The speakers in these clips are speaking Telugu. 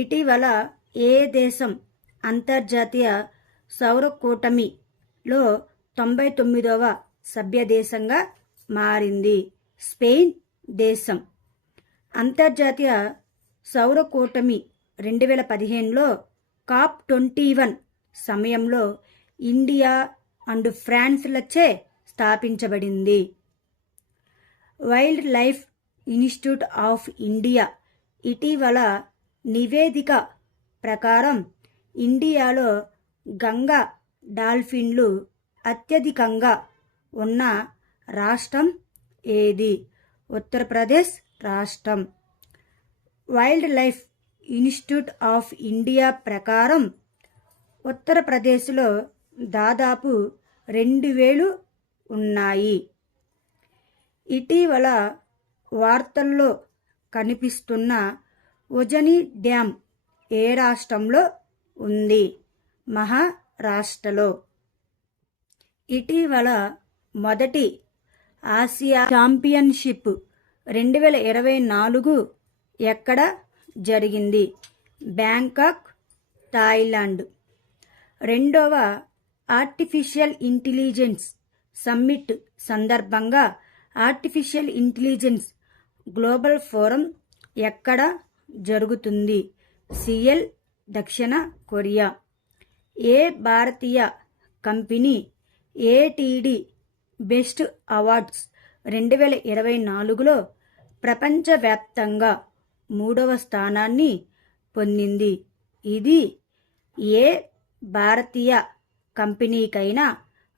ఇటీవల ఏ దేశం అంతర్జాతీయ సౌర కూటమిలో 99వ సభ్యదేశంగా మారింది? స్పెయిన్ దేశం. అంతర్జాతీయ సౌర కూటమి 2015లో COP21 సమయంలో ఇండియా అండ్ ఫ్రాన్స్లచే స్థాపించబడింది. Wild life institute of India ఇటీవల నివేదిక ప్రకారం ఇండియాలో గంగా డాల్ఫిన్లు అత్యధికంగా ఉన్న రాష్ట్రం ఏది? ఉత్తరప్రదేశ్ రాష్ట్రం. Wild life institute of India ప్రకారం ఉత్తరప్రదేశ్లో దాదాపు 2000 ఉన్నాయి. ఇటీవల వార్తల్లో కనిపిస్తున్న ఉజని డ్యామ్ ఏ రాష్ట్రంలో ఉంది? మహారాష్ట్రలో. ఇటీవల మొదటి ఆసియా ఛాంపియన్షిప్ 2024 ఎక్కడ జరిగింది? Bangkok, Thailand. రెండవ ఆర్టిఫిషియల్ ఇంటెలిజెన్స్ సమ్మిట్ సందర్భంగా ఆర్టిఫిషియల్ ఇంటెలిజెన్స్ గ్లోబల్ ఫోరం ఎక్కడ జరుగుతుంది? సియోల్, దక్షిణ కొరియా. ఏ భారతీయ కంపెనీ ఏటీడీ బెస్ట్ అవార్డ్స్ 2024లో ప్రపంచవ్యాప్తంగా 3వ స్థానాన్ని పొందింది? ఇది ఏ భారతీయ కంపెనీకైనా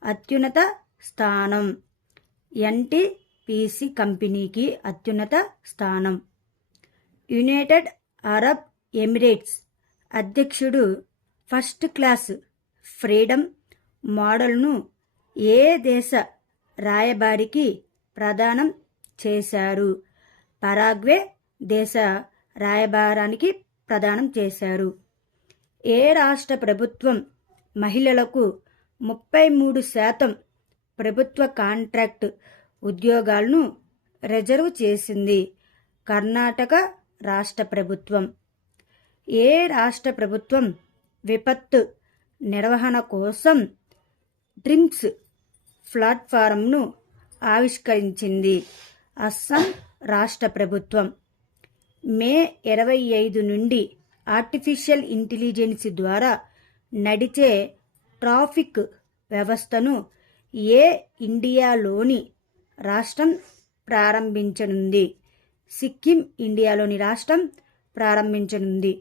అత్యున్నత స్థానం. ఎన్టీపీసీ కంపెనీకి అత్యున్నత స్థానం. యునైటెడ్ అరబ్ ఎమిరేట్స్ అధ్యక్షుడు ఫస్ట్ క్లాస్ ఫ్రీడమ్ మోడల్ను ఏ దేశ రాయబారికి ప్రదానం చేశారు? పరాగ్వే దేశ రాయబారానికి ప్రదానం చేశారు. ఏ రాష్ట్ర ప్రభుత్వం మహిళలకు 33% ప్రభుత్వ కాంట్రాక్ట్ ఉద్యోగాలను రిజర్వ్ చేసింది? కర్ణాటక రాష్ట్ర ప్రభుత్వం. ఏ రాష్ట్ర ప్రభుత్వం విపత్తు నిర్వహణ కోసం డ్రీమ్స్ ప్లాట్ఫారంను ఆవిష్కరించింది? అస్సాం రాష్ట్ర ప్రభుత్వం. మే 25 నుండి ఆర్టిఫిషియల్ ఇంటెలిజెన్స్ ద్వారా నడిచే ట్రాఫిక్ వ్యవస్థను ఏ ఇండియాలోని రాష్ట్రం ప్రారంభించనుంది? సిక్కిం ఇండియాలోని రాష్ట్రం ప్రారంభించనుంది.